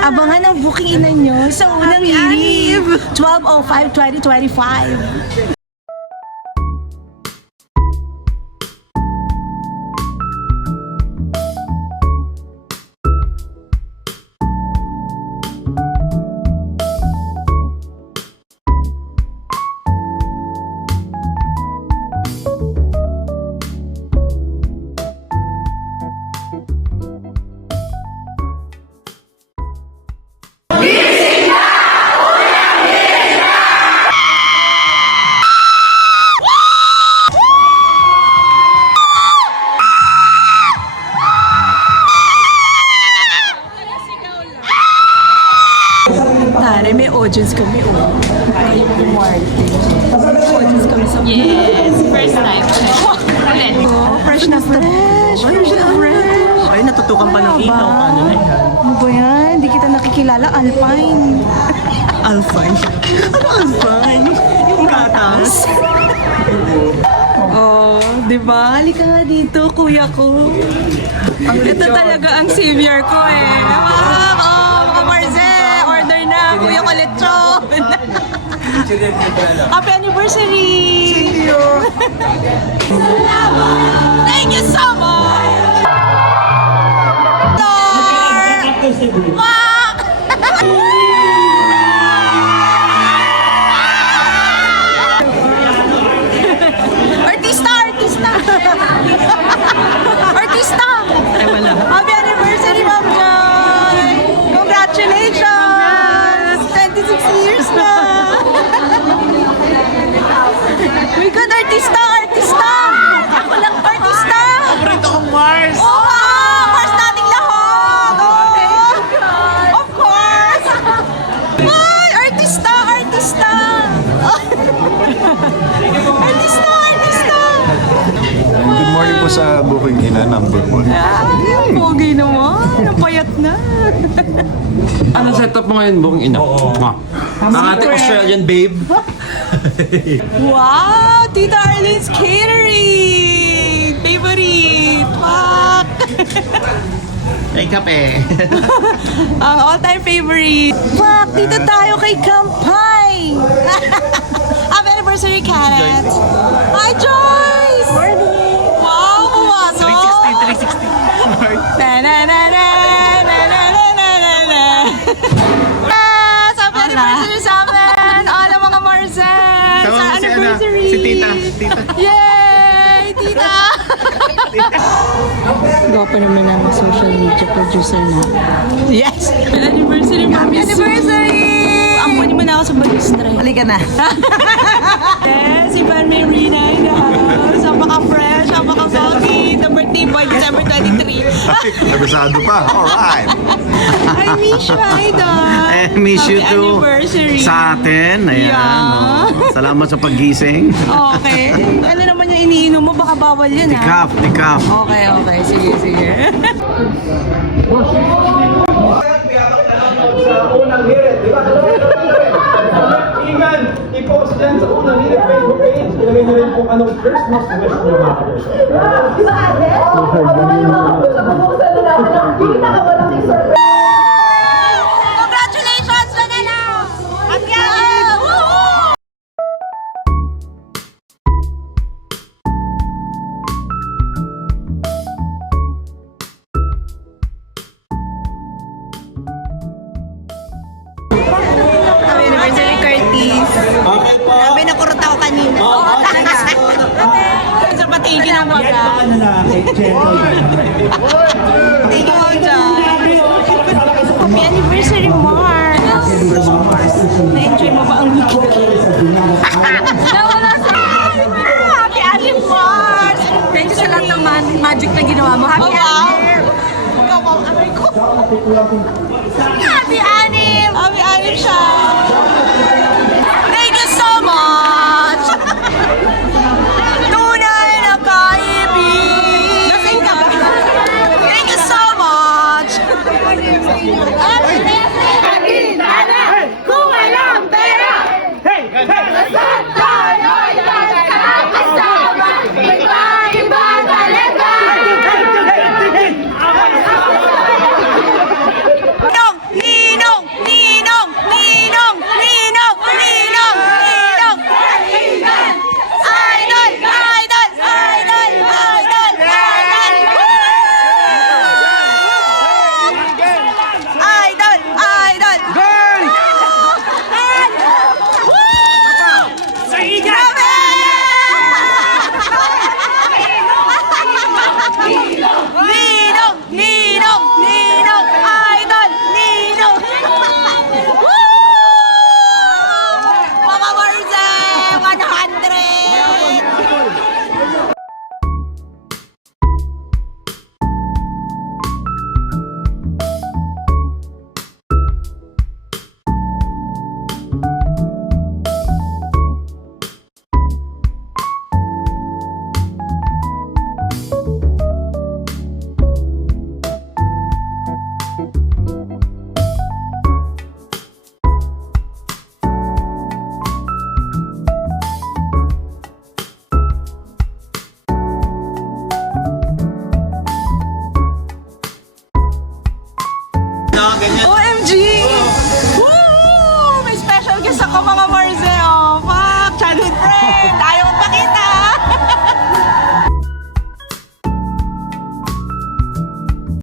Abangan ang booking nyo sa unang lib. 12/05/2025. Tare, may audience kami, oh. Ay, Martin. Audience kami sa Yes, first time. Ulit. Oh, fresh na fresh. Fresh na fresh. Ay, natutukan pa ng ilaw. Paano na yan? Ano ba yan? Hindi kita nakikilala. Alpine. Alpine? Ano Alpine? Yung gatas? Oh, di ba? Halika nga dito, kuya ko. Ito talaga ang savior ko eh. Oh, Marze, order na. Kuya ko lechon. Happy anniversary! Thank you! Thank you so much! Lord! Wak! Artista! Artista! Artista! Ay, wala. Happy anniversary, Ma'am Joy! Congratulations! 26 years na! My God, artista! Artista! Ako lang artista! Paborito kong Mars! Oh, wow! Mars nating lahat! Oh! Of course! Ay! Artista! Artista! Artista! Artista! Good morning po sa booking ina ng Good Morning. Ay, pogi naman. Napayat na. Anong setup mo ngayon, buong ina? Ang ating Australian babe. Wow! Tita Arlene's Catering! Favorite! Fuck! Ay, kape. Ang all-time favorite. Fuck! Dito tayo kay Kampay! Happy anniversary, Karen! Hi, Joyce! Morning! Wow! Pumasok! 360. Na-na-na-na-na-na-na-na-na. Yes! Happy anniversary sa amin! All ang mga Marcel! Sa anniversary! Si Tita. Yay! Tita! Gwapo naman ang social media producer na. Yes! Happy anniversary, Happy anniversary! Amunin mo na ako sa balistra. Halika na. Yes, si Van Marina in the house. Ang paka-fresh, ang paka-foggy. The birthday boy, December 23. Nabasado pa. Alright. I miss you, Idol. Miss you Happy too. anniversary. Sa atin. Ayan. Yeah. Oh. Salamat sa paggising. Okay. Ano naman yung iniinom mo? Baka bawal yan, ha? Tikap. Okay. Sige. Sa unang hirit, di ba? Ingan, i-post dyan sa unang hirit Facebook page. Ilagay nyo rin kung anong Christmas wish nyo mga person. Congratulations, Vanilla! At yan! Woohoo! Happy anniversary, Curtis. Grabe, nakurot ako kanina. Oo, talaga. Sa patigin ang waga. Tingin mo dyan. Happy anniversary, Mars. Na-enjoy mo ba ang weekend? Nawala sa Happy Anniversary, Mars. Thank you sa lahat ng magic na ginawa mo. Happy Anniversary. Ikaw, wow, aray ko. Happy Anniversary. Happy Anniversary. Thank you so much. Tunay na kaibig. Nasaan ka ba? Thank you so much. Kung walang pera, saan tayo'y kasama? Iba talaga. Nung ganyan. Oh,